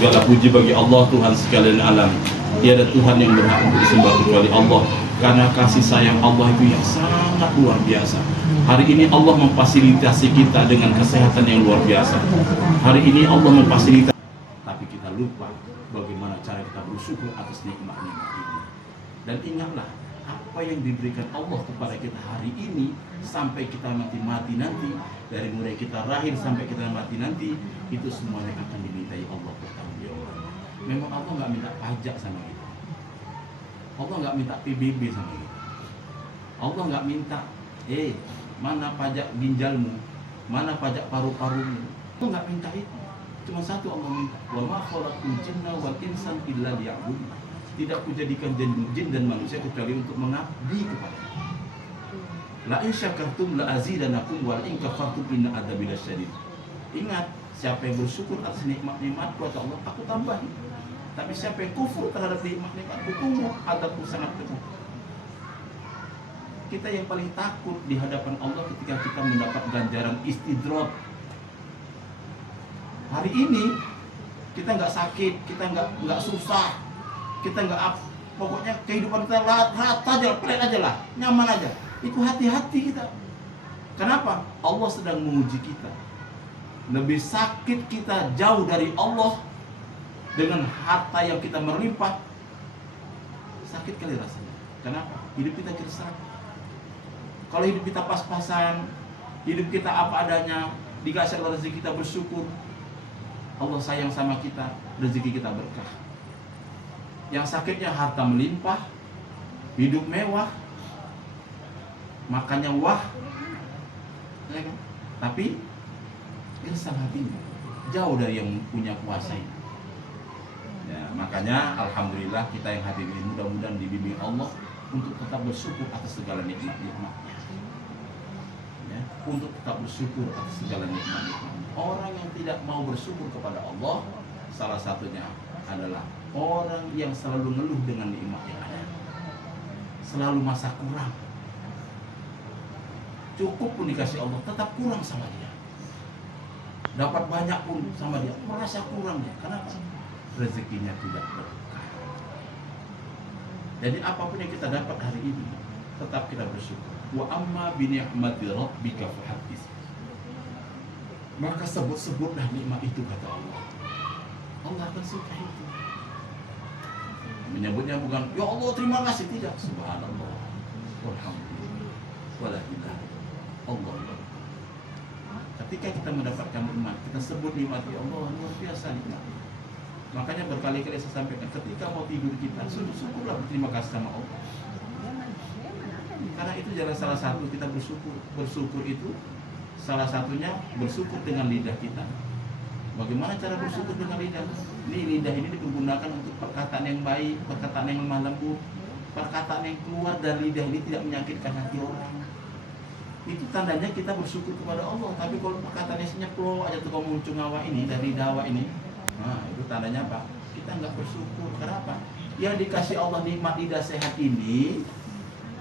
Segala puji bagi Allah, Tuhan sekalian alam. Tiada Tuhan yang berhak untuk disembah kecuali Allah, karena kasih sayang Allah itu yang sangat luar biasa. Hari ini Allah memfasilitasi kita dengan kesehatan yang luar biasa. Hari ini Allah memfasilitasi, tapi kita lupa bagaimana cara kita bersyukur atas nikmat-nikmat ini. Dan ingatlah, apa yang diberikan Allah kepada kita hari ini sampai kita mati nanti, dari mulai kita lahir sampai kita mati nanti, itu semuanya akan dimintai Allah pertanggungjawaban. Memang Allah nggak minta pajak sama kita, Allah nggak minta PBB sama kita, Allah nggak minta mana pajak ginjalmu, mana pajak paru-parumu. Allah nggak minta itu. Cuma satu Allah minta, wa ma khalaqul jinna wal insan illa liya'budun. Tidak kujadikan jin dan manusia kecuali untuk mengabdi kepada. La in syakartum la azidanakum wa in kafartum inna adzabi lasyadid. Ingat, siapa yang bersyukur atas nikmat-nikmatku kata Allah, aku tambahi. Tapi siapa yang kufur terhadap nikmat-nikmatku, adabku sangat pedih. Kita yang paling takut di hadapan Allah ketika kita mendapat ganjaran istidraj. Hari ini kita nggak sakit, kita nggak susah, kita nggak pokoknya kehidupan kita rata aja, pelit aja lah, nyaman aja. Itu hati-hati kita. Kenapa? Allah sedang menguji kita. Lebih sakit kita jauh dari Allah dengan harta yang kita melimpah, sakit kali rasanya. Kenapa? Hidup kita gersang. Kalau hidup kita pas-pasan, hidup kita apa adanya, dikasih rezeki kita bersyukur, Allah sayang sama kita, rezeki kita berkah. Yang sakitnya harta melimpah, hidup mewah, makannya wah, ya kan? Tapi gersang hatinya, jauh dari yang punya kuasa ini. Ya, makanya alhamdulillah kita yang hadir ini mudah-mudahan dibimbing Allah untuk tetap bersyukur atas segala nikmat-nikmatnya. Ya, untuk tetap bersyukur atas segala nikmat-nikmatnya. Orang yang tidak mau bersyukur kepada Allah, salah satunya adalah orang yang selalu ngeluh dengan nikmat yang ada, selalu masa kurang. Cukup pun dikasih Allah, tetap kurang sama dia. Dapat banyak pun sama dia, merasa kurang dia. Kenapa? Rezekinya tidak berkah. Jadi apapun yang kita dapat hari ini, tetap kita bersyukur. Wa amma bi ni'mati rabbika fahaddits. Maka sebut-sebutlah nikmat itu kata Allah. Allah akan suka itu. Menyebutnya bukan ya Allah terima kasih, tidak. Subhanallah, walhamdulillah, wala ilaha illallah. Ketika kita mendapatkan nikmat, kita sebut nikmat ya Allah, luar biasa nikmat. Makanya berkali-kali saya sampaikan, ketika mau tidur kita, syukurlah, berterima kasih sama Allah. Karena itu jalan salah satu kita bersyukur. Bersyukur itu salah satunya bersyukur dengan lidah kita. Bagaimana cara bersyukur dengan lidah? Ini lidah ini digunakan untuk perkataan yang baik, perkataan yang lemah lembut, perkataan yang keluar dari lidah ini tidak menyakitkan hati orang. Itu tandanya kita bersyukur kepada Allah. Tapi kalau perkataannya senyeplo aja tuh muncul ngawa ini dari dawa ini, nah itu tandanya apa? Kita nggak bersyukur. Kenapa? Yang dikasih Allah nikmat lidah sehat ini,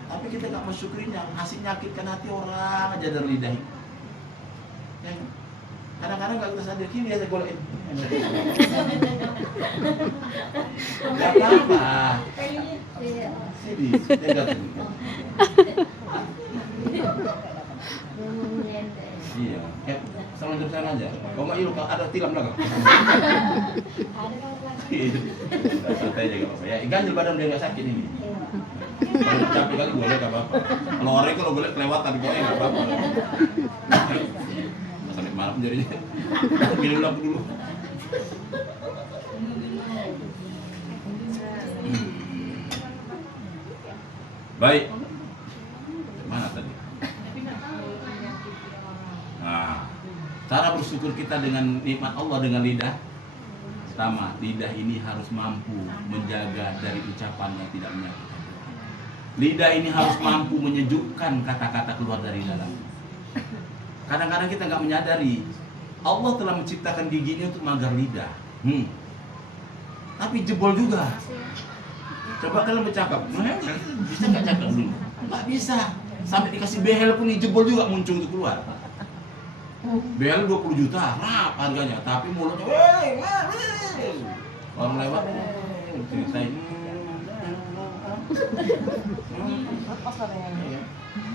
tapi kita nggak bersyukurinya, ngasih nyakitkan hati orang aja dari lidah ini. Ya, kadang-kadang nggak kita sadar, kini aja golekin. Gak apa-apa. Sini, jaga sini. Iya, sama di sana aja. Kau nggak ilu, ada tilam lagi. Santai aja gak apa-apa. Ya, ganjil badan dia nggak sakit ini. Kalau capek kali boleh nggak apa-apa. Kalau orang kalau boleh kelewatan boleh nggak apa-apa. Sampai malam jadinya. Minum lampu dulu. Baik. Mana tadi? Nah, cara bersyukur kita dengan nikmat Allah dengan lidah. Pertama, lidah ini harus mampu menjaga dari ucapan yang tidak menyakitkan. Lidah ini harus mampu menyejukkan kata-kata keluar dari dalam. Kadang-kadang kita nggak menyadari Allah telah menciptakan gigi ini untuk magar lidah. Tapi jebol juga. Coba kalian bercakap, bisa nggak cakap dulu? Nggak bisa. Sampai dikasih behel pun jebol juga muncul untuk keluar. Behel 20 juta, harganya. Tapi mulutnya, Orang lewat ceritain.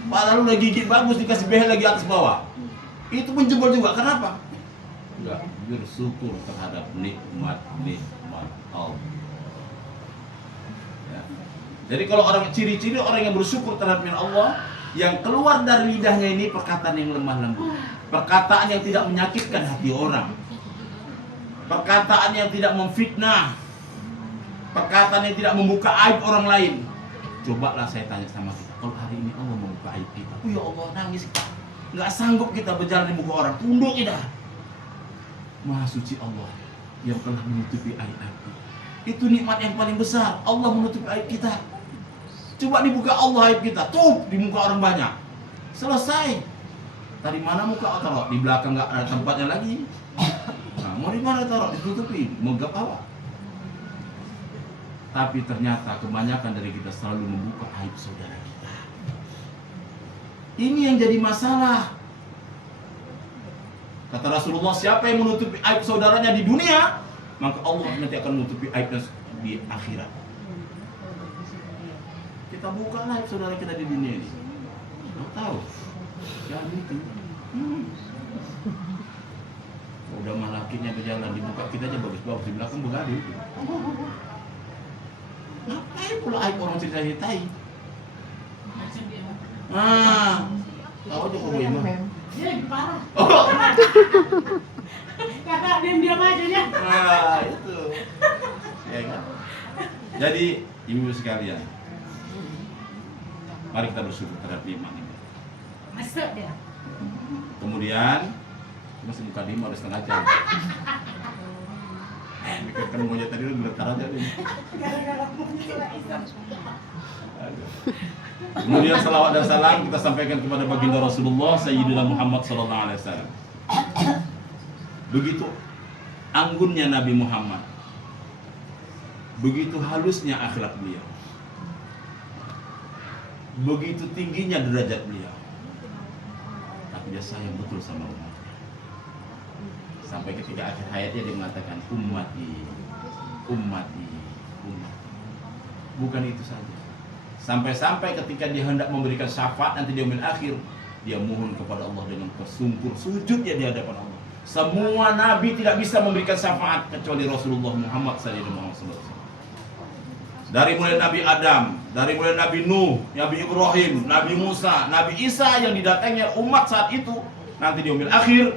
Padahal udah gigit bagus, dikasih behel lagi atas bawah. Itu menjebol juga. Kenapa? Enggak bersyukur terhadap nikmat Allah. Ya. Jadi kalau orang ciri-ciri orang yang bersyukur terhadap nikmat Allah, yang keluar dari lidahnya ini perkataan yang lemah lembut, perkataan yang tidak menyakitkan hati orang, perkataan yang tidak memfitnah, perkataan yang tidak membuka aib orang lain. Cobalah saya tanya sama kita, kalau hari ini Allah membuka aib kita, oh ya Allah, nangis kita, nggak sanggup kita berjalan di muka orang, tunduk kita. Maha suci Allah yang telah menutupi aib-aib kita. Itu nikmat yang paling besar. Allah menutupi aib kita. Coba dibuka Allah aib kita, tuh di muka orang banyak, selesai. Dari mana muka taruh? Di belakang nggak ada tempatnya lagi. Nah, mau di mana taruh? Ditutupi, mau gap apa? Tapi ternyata kebanyakan dari kita selalu membuka aib saudara kita. Ini yang jadi masalah. Kata Rasulullah, siapa yang menutupi aib saudaranya di dunia, maka Allah nanti akan menutupi aibnya di akhirat. Kita buka aib saudara kita di dunia ini. Nggak tahu. Jangan itu. Udah malakinya berjalan, dibuka kita aja bagus-bagus, di belakang begaduh. Ngapain pula aib orang cerita-ceritai? Tahu aja kok gue mah. Dia lebih parah. Oh. Kakak diam-diam aja ya. Nah, itu. Ya kan? Jadi, ibu sekalian, mari kita bersyukur terhadap nikmat ini. Masuk dia. Kemudian, masih buka 5 udah setengah jam. Mikirkan monyet tadi udah geletar aja nih. Gara-gara monyet Islam. Kemudian salawat dan salam kita sampaikan kepada baginda Rasulullah Sayyidina Muhammad SAW. Begitu anggunnya Nabi Muhammad, begitu halusnya akhlak beliau, begitu tingginya derajat beliau. Tapi dia sayang betul sama umatnya. Sampai ketika akhir hayatnya dia mengatakan ummati, ummati, ummati. Bukan itu saja. Sampai-sampai ketika dia hendak memberikan syafaat nanti di yaumil akhir, dia mohon kepada Allah dengan tersungkur sujud ya di hadapan Allah. Semua nabi tidak bisa memberikan syafaat kecuali Rasulullah Muhammad SAW. Dari mulai Nabi Adam, dari mulai Nabi Nuh, Nabi Ibrahim, Nabi Musa, Nabi Isa yang didatangi umat saat itu, nanti di yaumil akhir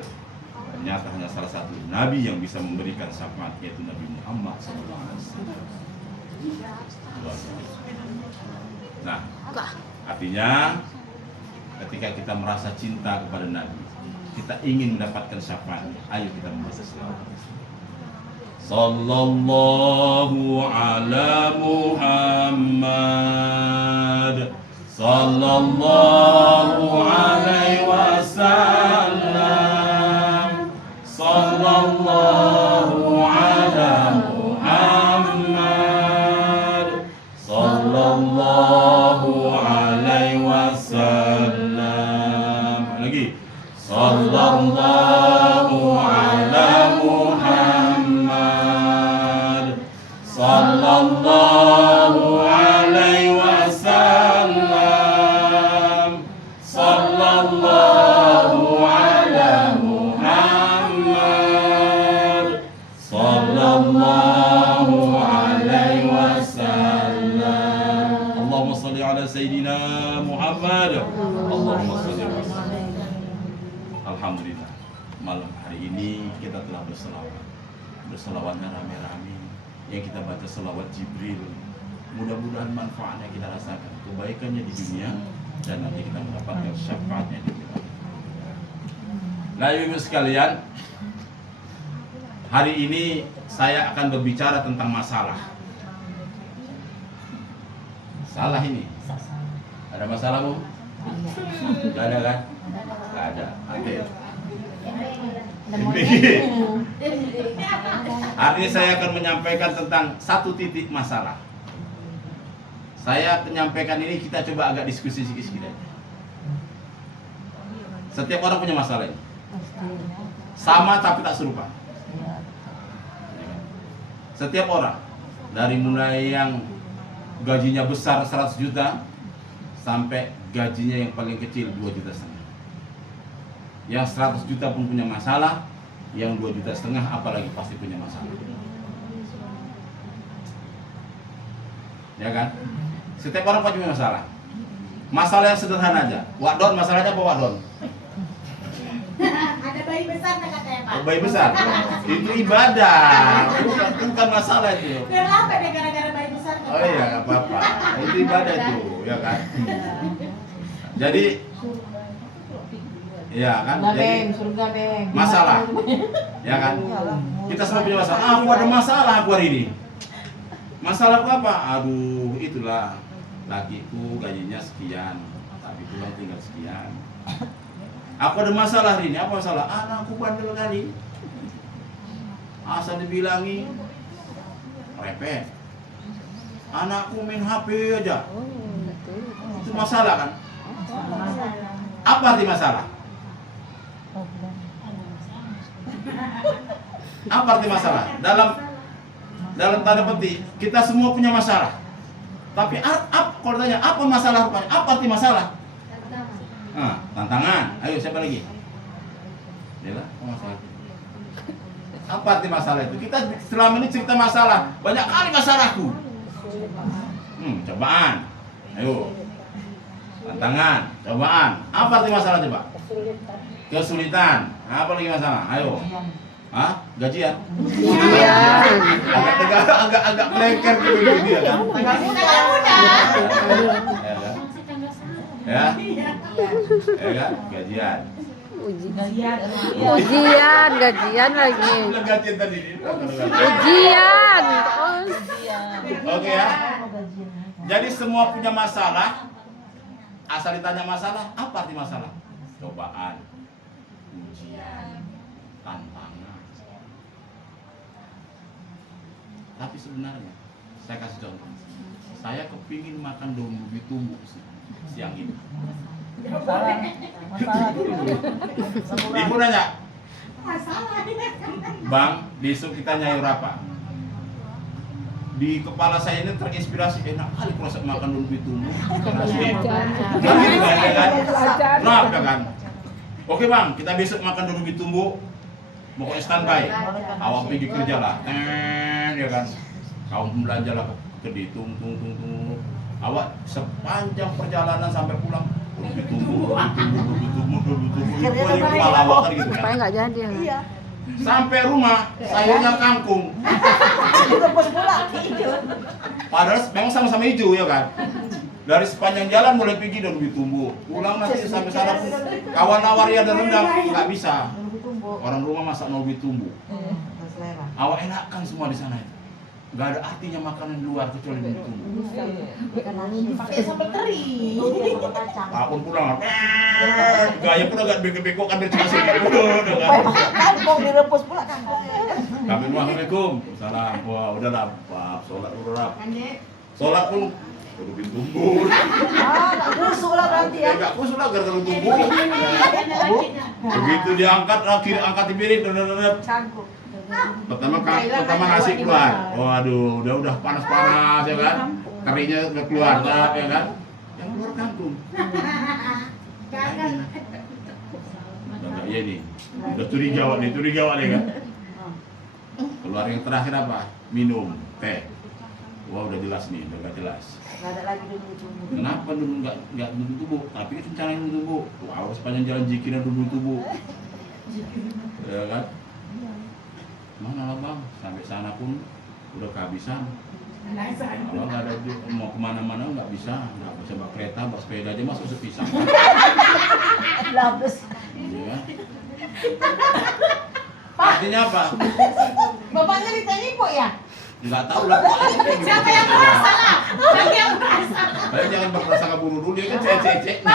ternyata hanya salah satu nabi yang bisa memberikan syafaat, yaitu Nabi Muhammad SAW. Nah, artinya ketika kita merasa cinta kepada Nabi, kita ingin mendapatkan syafaat, ayo kita membaca selawat. Sallallahu ala Muhammad, sallallahu alaihi wasallam, sallallahu ala Muhammad, sallallahu alaihi wasallam. Lagi. Sallallahu ala Muhammad, sallallahu alaihi wasallam, sallallahu ala Muhammad, sallallahu alaihi wasallam. Allahumma salli ala Sayyidina Muhammad. Allahumma salli ala Sayyidina. Alhamdulillah, malam hari ini kita telah berselawatnya rame-rame. Yang kita baca selawat Jibril, mudah-mudahan manfaatnya kita rasakan, kebaikannya di dunia, dan nanti kita mendapatkan syafaatnya di dunia. Nah, ibu sekalian, hari ini saya akan berbicara tentang masalah. Salah ini. Ada masalah, Bu? Gak ada kan? Gak ada. Oke. Hari ini saya akan menyampaikan tentang satu titik masalah. Saya menyampaikan ini, kita coba agak diskusi sedikit. Setiap orang punya masalah ini. Sama tapi tak serupa. Setiap orang, dari mulai yang gajinya besar 100 juta sampai gajinya yang paling kecil 2,5 juta. Yang 100 juta pun punya masalah, yang 2,5 juta apalagi pasti punya masalah. Ya kan? Setiap orang pasti punya masalah. Masalah yang sederhana aja. Wadon, masalahnya apa wadon? Ada bayi besar katanya Pak. Oh, bayi besar. Itu ibadah. Bukan masalah itu. Kenapa deh gara-gara bayi besar? Oh iya, nggak apa-apa. Itu ibadah itu, ya kan? Jadi, ya kan? Jadi surga beng. masalah, ya kan? Kita semua punya masalah. Ah, aku ada masalah aku hari ini. Masalahku apa? Aduh, itulah lakiku gajinya sekian, tapi pulang tinggal sekian. Aku ada masalah hari ini. Apa masalah? Anakku bandel kali. Asal dibilangi repet. Anakku main HP aja. Itu masalah kan? Apa arti masalah? Apa arti masalah? Dalam tanda petik, kita semua punya masalah. Tapi kalau tanya apa masalah rupanya? Apa arti masalah? Nah, tantangan. Ayo siapa lagi? Inilah masalah. Apa arti masalah itu? Kita selama ini cerita masalah, banyak kali masalahku. Cobaan. Ayo. Tantangan, cobaan. Apa arti masalah coba? Kesulitan. Apa lagi masalah? Ayo. Hah? Gajian? Agak melengker gitu dia kan? Sekarang muda. Ya kan? Gajian. Gajian lagi. Gajian tadi. Ujian. Oke ya. Jadi semua punya masalah. Asal ditanya masalah, apa arti masalah? Cobaan, ujian, tantangan. Tapi sebenarnya, saya kasih contoh. Saya kepingin makan daun ubi tumbuk siang ini. Ibu nanya, Masalah. Bang, besok kita nyayur apa? Di kepala saya ini terinspirasi enak kali proses makan daun ubi tumbuk. Kenapa kan? Oke bang, kita besok makan daun ubi tumbuk. Pokoknya standby. Awak pergi kerja lah, ya kan? Kamu belanja lah ke di tung. Awak sepanjang perjalanan sampai pulang ubi tumbuk. Kepala awak kan gitu kan? Supaya nggak jadi ya. Iya. Sampai rumah, sayurnya kangkung. Rebus pula hijau. Padahal memang sama-sama hijau ya kan. Dari sepanjang jalan mulai pergi dan ubi tumbuk. Pulang nanti sampai sana pun kawan nawari ada rendang nggak bisa. Orang rumah masak ubi tumbuk. Awak enakan semua di sana itu. Nggak ada artinya makanan di luar kecuali ubi tumbuk. Pakai sambal teri. Sambal kacang. Apapun pulang. Gaya pun agak bego-bego kan dari Cikasih. Kangkung direbus pula kangkung. Kami Assalamualaikum. Salam. Wah, udahlah, Pak. Sholat dulu, Rap. Sholat pun ubi tumbuk. Tak busuk lah berarti ya. Enggak kusuk lah gara-gara tumbuk. Begitu diangkat, angkat di piring, Kangkung. pertama nasi keluar. Waduh, udah panas-panas ya kan. Karinya udah keluar, ya kan. Yang keluar kangkung. Enggak iya nih. Udah turi Jawa nih kan. Keluar yang terakhir apa? Minum teh. Wah udah jelas nih, udah gak jelas. Enggak ada lagi dulu tubuh. Kenapa dulu nggak dulu tubuh? Tapi itu rencananya dulu tubuh. Wow, sepanjang jalan Jikina dulu tubuh. Ya kan? Mana lah bang? Sampai sana pun udah kehabisan. Kalau nggak ada mau kemana-mana nggak bisa bawa kereta, bawa sepeda aja masuk sepisah. Labes. Ya. Artinya apa? Bapaknya ditanya kok ya? Nggak tahu lah. Siapa yang merasa? Siapa yang merasa? Baik jangan berprasangka buruk dulu, dia kan cek-cek.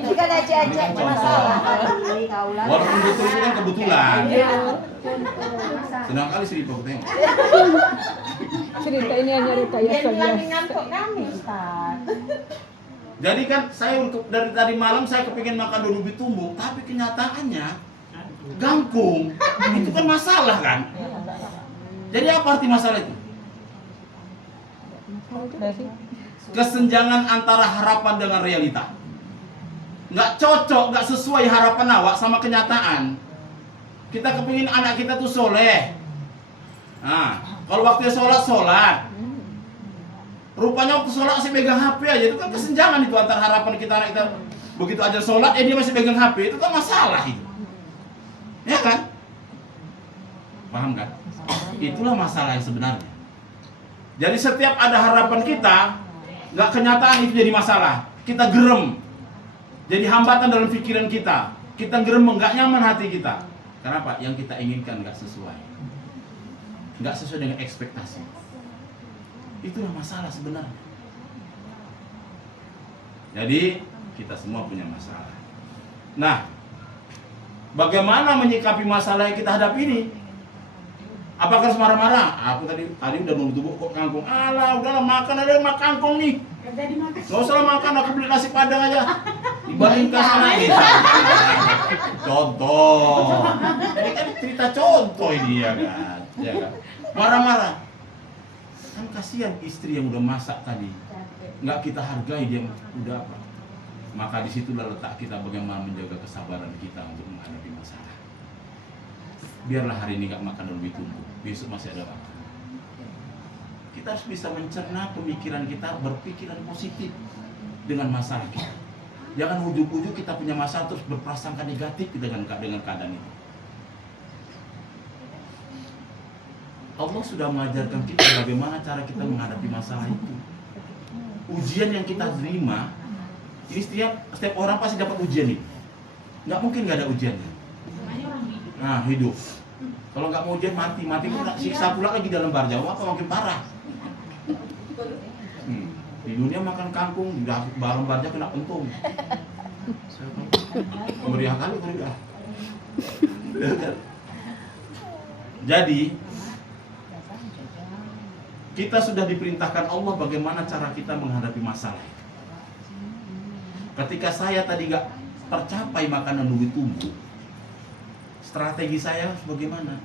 Jika ada cecek masalah lagi kaulah. Walaupun betul itu kan kebetulan. Iya. Senang kali sih Pak tengok. Cerita ini hanya rekayasa Yang bilang biasa. ngantuk kami, Ustaz. Jadi kan saya dari tadi malam saya kepingin makan daun ubi tumbuk, tapi kenyataannya gangkung. Itu kan masalah kan? Jadi apa arti masalah itu? Kesenjangan antara harapan dengan realita. Nggak cocok, nggak sesuai harapan awak sama kenyataan. Kita kepingin anak kita tuh soleh. Nah, kalau waktunya sholat. Rupanya waktu sholat masih pegang HP aja. Itu kan kesenjangan itu antara harapan kita anak kita. Begitu aja sholat, dia masih pegang HP. Itu kan masalah itu. Ya kan? Paham kan? Itulah masalah yang sebenarnya. Jadi setiap ada harapan kita, nggak kenyataan, itu jadi masalah. Kita gerem. Jadi hambatan dalam pikiran kita. Kita gerem, nggak nyaman hati kita. Kenapa? Yang kita inginkan nggak sesuai. Nggak sesuai dengan ekspektasi. Itulah masalah sebenarnya. Jadi kita semua punya masalah. Nah, bagaimana menyikapi masalah yang kita hadapi ini? Apakah harus marah-marah? Aku tadi udah nunggu tubuh kok kangkung. Alah, udahlah makan, ada yang makan kangkung nih. Gak usah makan, aku beli nasi padang aja. Dibanding kasih nasi. Contoh. Ini kan cerita contoh ini ya kan. Ya kan? Marah-marah. Kan kasihan istri yang udah masak tadi. Nggak kita hargai, dia udah apa? Maka disitulah letak kita bagaimana menjaga kesabaran kita untuk menghadapi masalah. Biarlah hari ini nggak makan dan lebih tumbuh, besok masih ada makan. Kita harus bisa mencerna pemikiran kita, berpikiran positif dengan masalah kita. Jangan ujung-ujung kita punya masalah terus berprasangka negatif dengan keadaan itu. Allah sudah mengajarkan kita bagaimana cara kita menghadapi masalah itu. Ujian yang kita terima, ini setiap orang pasti dapat ujian ini. Nggak mungkin nggak ada ujiannya. Nah, hidup. Kalau nggak mau ujian mati pun siksa pula lagi dalam barjau, apa makin parah. Di dunia makan kangkung, di dalam barjau kena pentung. Meriah kali meriah. Jadi kita sudah diperintahkan Allah bagaimana cara kita menghadapi masalah. Ketika saya tadi nggak tercapai makanan duit tumbuh, strategi saya bagaimana?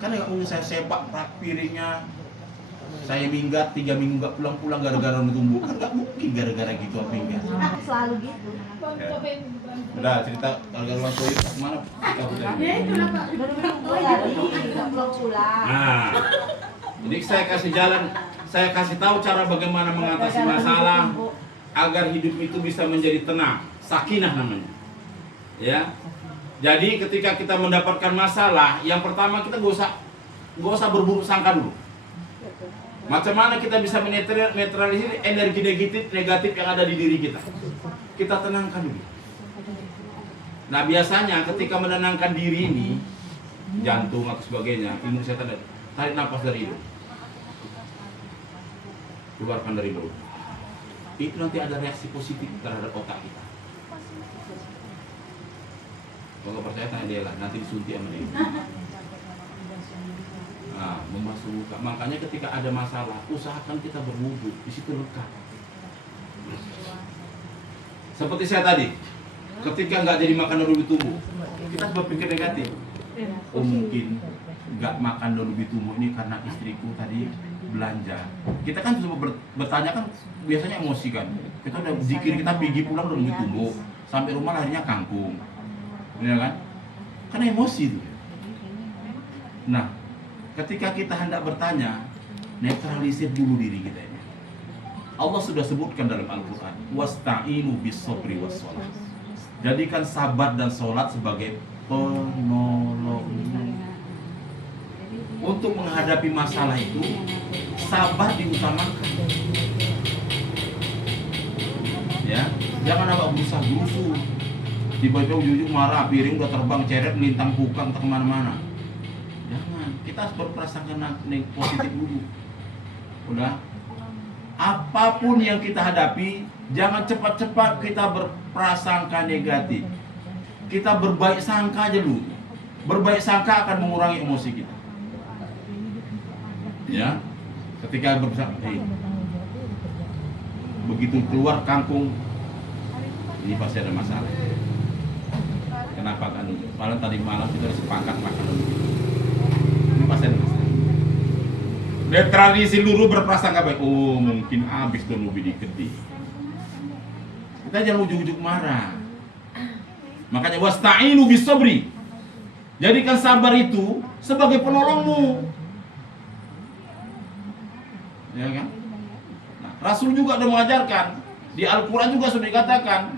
Kan nggak mungkin saya sepak piringnya, saya minggat 3 minggu nggak pulang-pulang gara-gara tumbuh. Kan nggak mungkin gara-gara gitu minggat. Selalu gitu. Ya. Udah cerita gara-gara orang tua itu kemana? Pulang. Nah, jadi saya kasih jalan, saya kasih tahu cara bagaimana mengatasi masalah agar hidup itu bisa menjadi tenang, sakinah namanya. Ya. Jadi ketika kita mendapatkan masalah, yang pertama kita gak usah berburuk sangka dulu. Macam mana kita bisa menetralisir energi negatif yang ada di diri kita? Kita tenangkan dulu. Nah biasanya ketika menenangkan diri ini, jantung atau sebagainya, ilmu setan, tarik nafas dari hidung, keluarkan dari mulut. Itu nanti ada reaksi positif terhadap otak kita. Kalau nggak percaya tanya dia lah, nanti disuntik sama dia. Nah, membasuh muka. Makanya ketika ada masalah, usahakan kita berwudu, di situ lekat. Seperti saya tadi, ketika nggak jadi makan dulu tumbuh, kita berpikir negatif. Oh mungkin nggak makan dulu tumbuh ini karena istriku tadi belanja. Kita kan coba bertanya kan biasanya emosi kan. Kita udah zikir, kita pergi pulang dulu tumbuh, sampai rumah lahirnya kangkung. Ya kan? Karena emosi itu. Nah, ketika kita hendak bertanya, netralisir dulu diri kita ini. Allah sudah sebutkan dalam Al-Quran, wasta'inu bis-sabri was-shalah. Jadikan sabar dan sholat sebagai penolong. Untuk menghadapi masalah itu, sabar diutamakan. Ya, jangan apa berusaha tiba-tiba ujung-ujung marah, piring udah terbang ceret, melintang bukang ke kemana-mana. Jangan, kita harus berprasangka positif dulu. Udah, apapun yang kita hadapi, jangan cepat-cepat kita berprasangka negatif. Kita berbaik sangka aja dulu. Berbaik sangka akan mengurangi emosi kita. Ya, ketika berprasangka, begitu keluar kangkung, ini pasti ada masalah. Kenapa kan? Malam tadi malam kita sepakat makan dulu. Ini pasti ada masalah. Netralisir dulu berprasangka baik. Oh, mungkin habis tuh mobil dikedi. Kita jangan ujuk-ujuk marah. Makanya wasta'inu bisabri. Jadikan sabar itu sebagai penolongmu. Ya kan? Nah, Rasul juga sudah mengajarkan, di Al-Qur'an juga sudah dikatakan,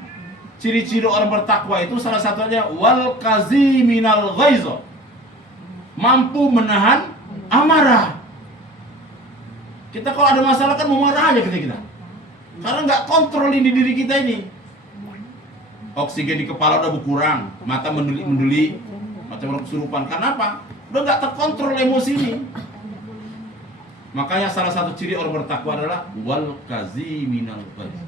ciri-ciri orang bertakwa itu salah satunya wal kaziminal ghaiz. Mampu menahan amarah. Kita kalau ada masalah kan mau marah aja kita. Karena nggak kontrol di diri kita ini. Oksigen di kepala udah berkurang, mata mendeli-mendeli, macam orang kesurupan. Karena apa? Udah nggak terkontrol emosi ini. Makanya salah satu ciri orang bertakwa adalah wal kaziminal ghaiz.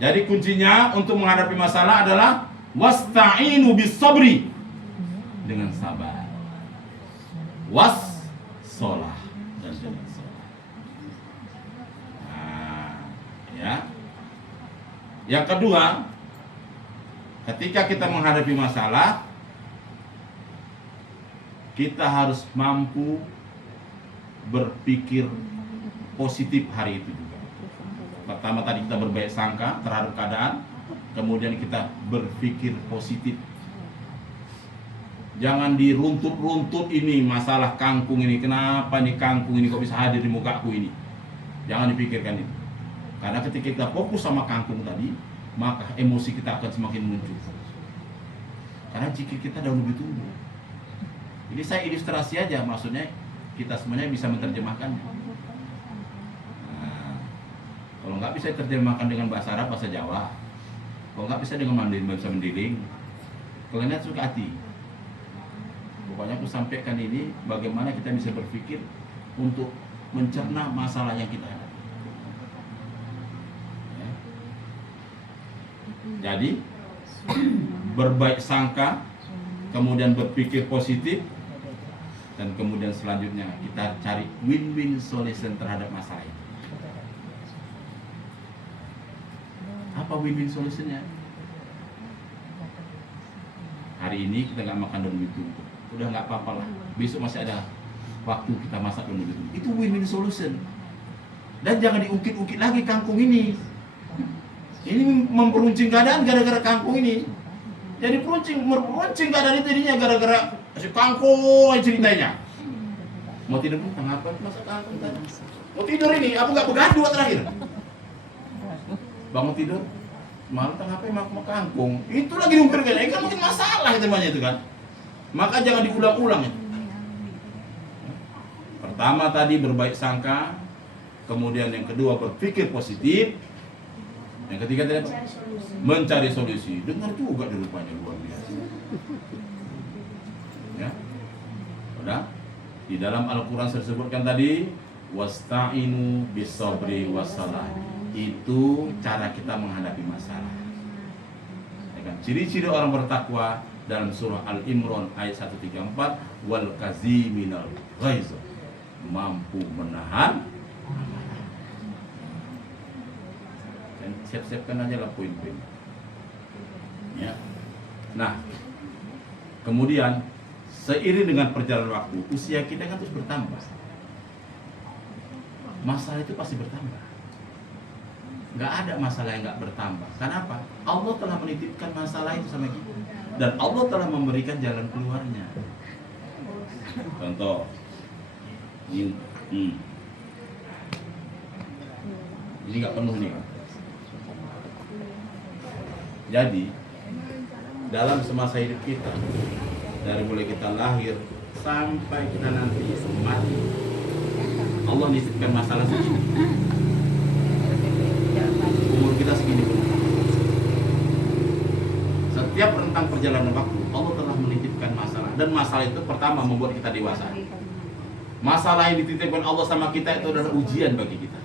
Jadi kuncinya untuk menghadapi masalah adalah wasta'inu bis-sabri, dengan sabar. Was-sholah, dan dengan sholat. Nah, ya. Yang kedua, ketika kita menghadapi masalah, kita harus mampu berpikir positif hari itu juga. Pertama tadi kita berbaik sangka terhadap keadaan, kemudian kita berpikir positif. Jangan diruntut-runtut ini masalah kangkung ini. Kenapa nih kangkung ini kok bisa hadir di mukaku ini? Jangan dipikirkan itu. Karena ketika kita fokus sama kangkung tadi, maka emosi kita akan semakin muncul. Karena zikir kita jauh lebih tumbuh. Ini saya ilustrasi aja, maksudnya kita semuanya bisa menerjemahkannya. Nah, kalau nggak bisa diterjemahkan dengan bahasa Arab, bahasa Jawa, kalau nggak bisa dengan bahasa Mendiling, kalian suka hati. Pokoknya aku sampaikan ini bagaimana kita bisa berpikir untuk mencerna masalah yang kita hadapi. Ya. Jadi berbaik sangka, kemudian berpikir positif, dan kemudian selanjutnya kita cari win-win solution terhadap masalah itu. Apa win-win solutionnya? Hari ini kita nggak makan daun itu, udah nggak apa-apa lah. Besok masih ada waktu kita masak daun itu. Itu win-win solution. Dan jangan diungkit-ungkit lagi kangkung ini. Ini memperuncing keadaan gara-gara kangkung ini. Jadi meruncing keadaan itu jadinya gara-gara si kangkung ceritanya. Mau tidur pun tengah apa masa kangkung tadi. Mau tidur ini, aku nggak begaduh terakhir. Bangun tidur, malam tengah apa mau kangkung. Itu lagi diungkir kan mungkin masalah temannya itu kan. Maka jangan diulang-ulang ya. Pertama tadi berbaik sangka, kemudian yang kedua berpikir positif, yang ketiga tadi mencari solusi. Dengar juga di rupanya luar biasa. Ya, udah. Di dalam Al-Quran disebutkan tadi wasta'inu bis-sabri was-salah. Itu cara kita menghadapi masalah. Ya kan? Ciri-ciri orang bertakwa dalam surah Al-Imran ayat 134, wal kaziminal ghaiz, mampu menahan amarah. Dan siap-siapkan aja lah poin-poin. Ya. Nah, kemudian seiring dengan perjalanan waktu, usia kita kan terus bertambah. Masalah itu pasti bertambah. Nggak ada masalah yang nggak bertambah. Kenapa? Allah telah menitipkan masalah itu sama kita. Dan Allah telah memberikan jalan keluarnya. Contoh, ini nggak penuh nih. Jadi, dalam semasa hidup kita, dari mulai kita lahir sampai kita nanti mati, Allah nitipkan masalah segini. Umur kita segini pun. Setiap rentang perjalanan waktu, Allah telah menitipkan masalah. Dan masalah itu pertama membuat kita dewasa. Masalah yang dititipkan Allah sama kita itu adalah ujian bagi kita.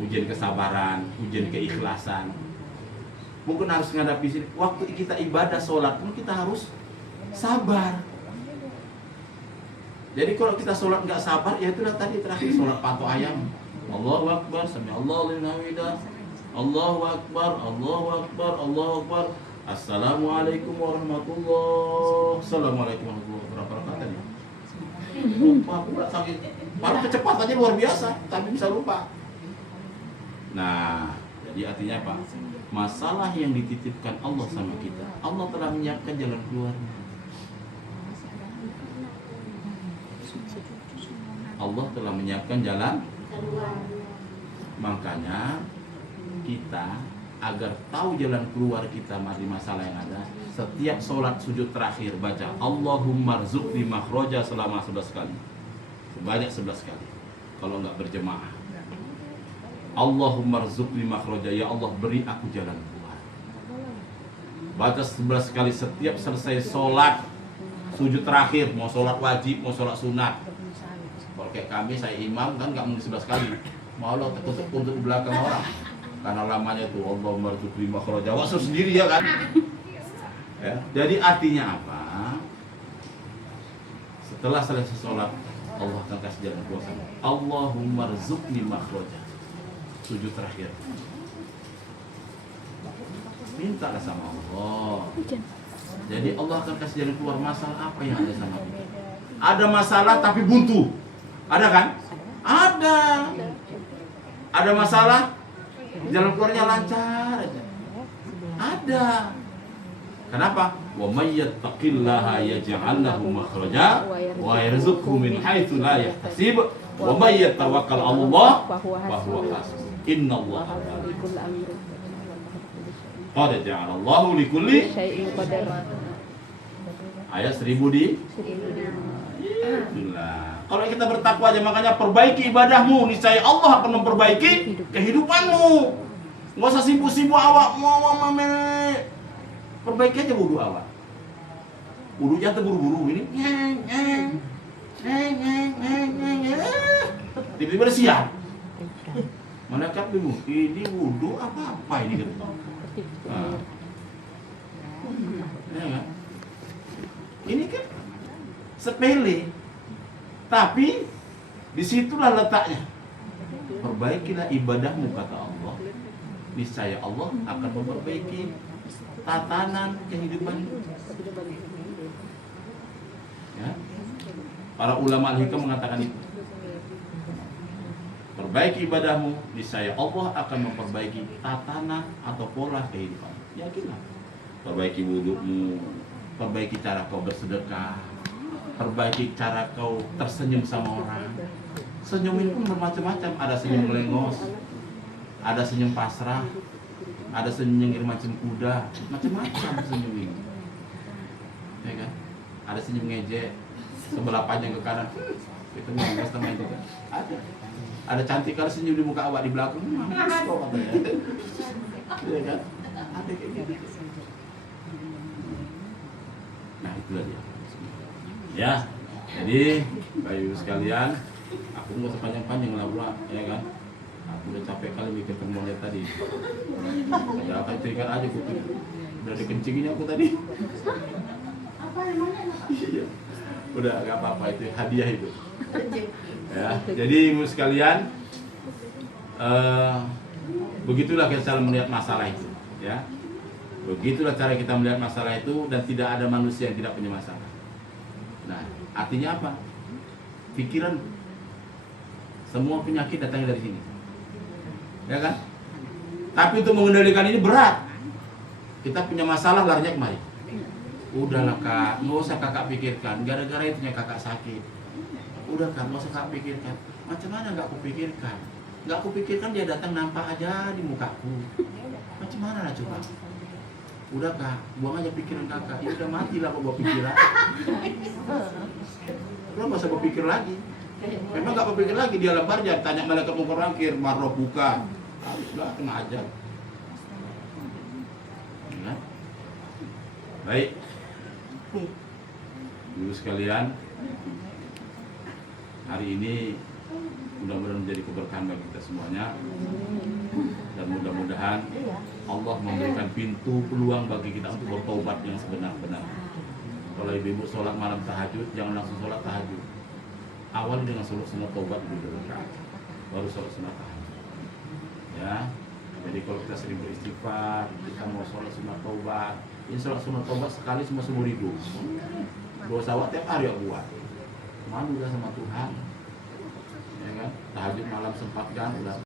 Ujian kesabaran, ujian keikhlasan. Mungkin harus menghadapi sini. Waktu kita ibadah sholat pun kita harus sabar. Jadi kalau kita sholat nggak sabar, ya itulah tadi terakhir sholat patok ayam. Allahu Akbar, sami Allahu liman hamidah. Allahu Akbar, Allahu Akbar, Allahu Akbar. Assalamualaikum warahmatullahi wabarakatuh. Assalamualaikum warahmatullahi wabarakatuh. lupa pula sakit. Padahal kecepatannya luar biasa, tapi bisa lupa. Nah, jadi artinya apa? Masalah yang dititipkan Allah sama kita, Allah telah menyiapkan jalan keluarnya. Allah telah menyiapkan jalan. Makanya kita agar tahu jalan keluar kita dari masalah yang ada, setiap sholat sujud terakhir baca Allahumma rzuqni makhraja selama 11 kali, sebanyak 11 kali kalau nggak berjemaah. Allahumma rzuqni makhraja, ya Allah beri aku jalan keluar. Baca 11 kali setiap selesai sholat sujud terakhir, mau sholat wajib mau sholat sunat. Kalau kayak kami, saya imam kan nggak mungkin 11 kali, mau lo untuk di belakang orang karena lamanya itu Allahumma rzuqni makhraja, wasuf sendiri ya kan. Ya, jadi artinya apa? Setelah selesai sholat Allah akan kasih jalan keluar. Allahumma rzuqni makhraja, sujud terakhir mintalah sama Allah. Jadi Allah akan kasih jalan keluar masalah apa yang ada sama kita. Ada masalah tapi buntu, ada kan? Ada masalah, jalan keluarnya lancar aja. Ada. Kenapa? Wa may yattaqillaha yaj'al lahu makhraja wa yarzuqhu min haitsu la yahtasib wa may yatawakkal 'ala Allah fa huwa hasbuh. Innallaha baligh amrihi. Qad ja'ala Allahu likulli syai'in qadara. Ayat 1000 di. Itulah. Kalau kita bertakwa aja, makanya perbaiki ibadahmu, niscaya Allah akan memperbaiki kehidupanmu. Nggak usah sibuk-sibuk awak perbaiki aja wudu awak. Wudunya tuh buru-buru ini. Tiba-tiba ada siang. Malaikat bingung, ini wudu apa ini gitu. Nah. Ya, kan? Ini kan sepele, tapi disitulah letaknya. Perbaikilah ibadahmu kata Allah, niscaya Allah akan memperbaiki tatanan kehidupan. Ya. Para ulama al-hikam mengatakan itu. Perbaiki ibadahmu, niscaya Allah akan memperbaiki tatanan atau pola kehidupan. Yakinlah. Perbaiki wudumu, perbaiki cara kau bersedekah, perbaiki cara kau tersenyum sama orang. Senyum itu bermacam-macam, ada senyum melengos, ada senyum pasrah, ada senyum yang macam kuda, macam-macam senyum ini. Ya kan? Ada senyum ngejek, sebelah panjang ke kanan, itu nggak setengah itu kan? Ada cantik kalau senyum di muka awak di belakang, mampus kok katanya. Ya kan? Ada kayak gitu. Nah itulah dia. Ya, jadi Bayu sekalian, aku nggak sepanjang-panjang lah pula, ya kan? Aku udah capek kali mikir temuan tadi. Ya akan terikat aja aku tuh. Udah dikencingin aku tadi. Apa emangnya? Iya. Udah nggak apa-apa, itu hadiah itu. Ya, jadi ibu sekalian, begitulah kita cara melihat masalah itu, ya. Begitulah cara kita melihat masalah itu, dan tidak ada manusia yang tidak punya masalah. Nah, artinya apa? Pikiran, semua penyakit datangnya dari sini, ya kan? Tapi untuk mengendalikan ini berat. Kita punya masalah, larinya kemari. Udahlah kak, nggak usah kakak pikirkan. Gara-gara itunya kakak sakit. Udah kan, nggak usah kakak pikirkan. Macam mana nggak aku pikirkan? Nggak aku pikirkan, dia datang nampak aja di mukaku. Macam mana lah coba? Udah kak, buang aja pikiran kakak. Ya udah, matilah kok bawa pikiran. Lo nggak usah berpikir lagi. Memang nggak berpikir lagi, dia lebar aja. Tanya malaikat mungkar nakir, marroh buka. Haruslah kena ajar. Ya. Baik. Ibu sekalian, hari ini mudah-mudahan menjadi keberkahan bagi kita semuanya, dan mudah-mudahan Allah memberikan pintu peluang bagi kita untuk bertobat yang sebenar-benar. Kalau ibu-ibu sholat malam tahajud, jangan langsung sholat tahajud. Awali dengan sholat sunat tobat dulu, baru sholat sunat tahajud. Ya, jadi kalau kita sering beristighfar, kita mau sholat sunat tobat. Ini sholat sunat tobat sekali semua seumur hidup. Dosa awak tiap hari aku buat. malu udah sama Tuhan, ya kan? Tahajud malam sempat kan udah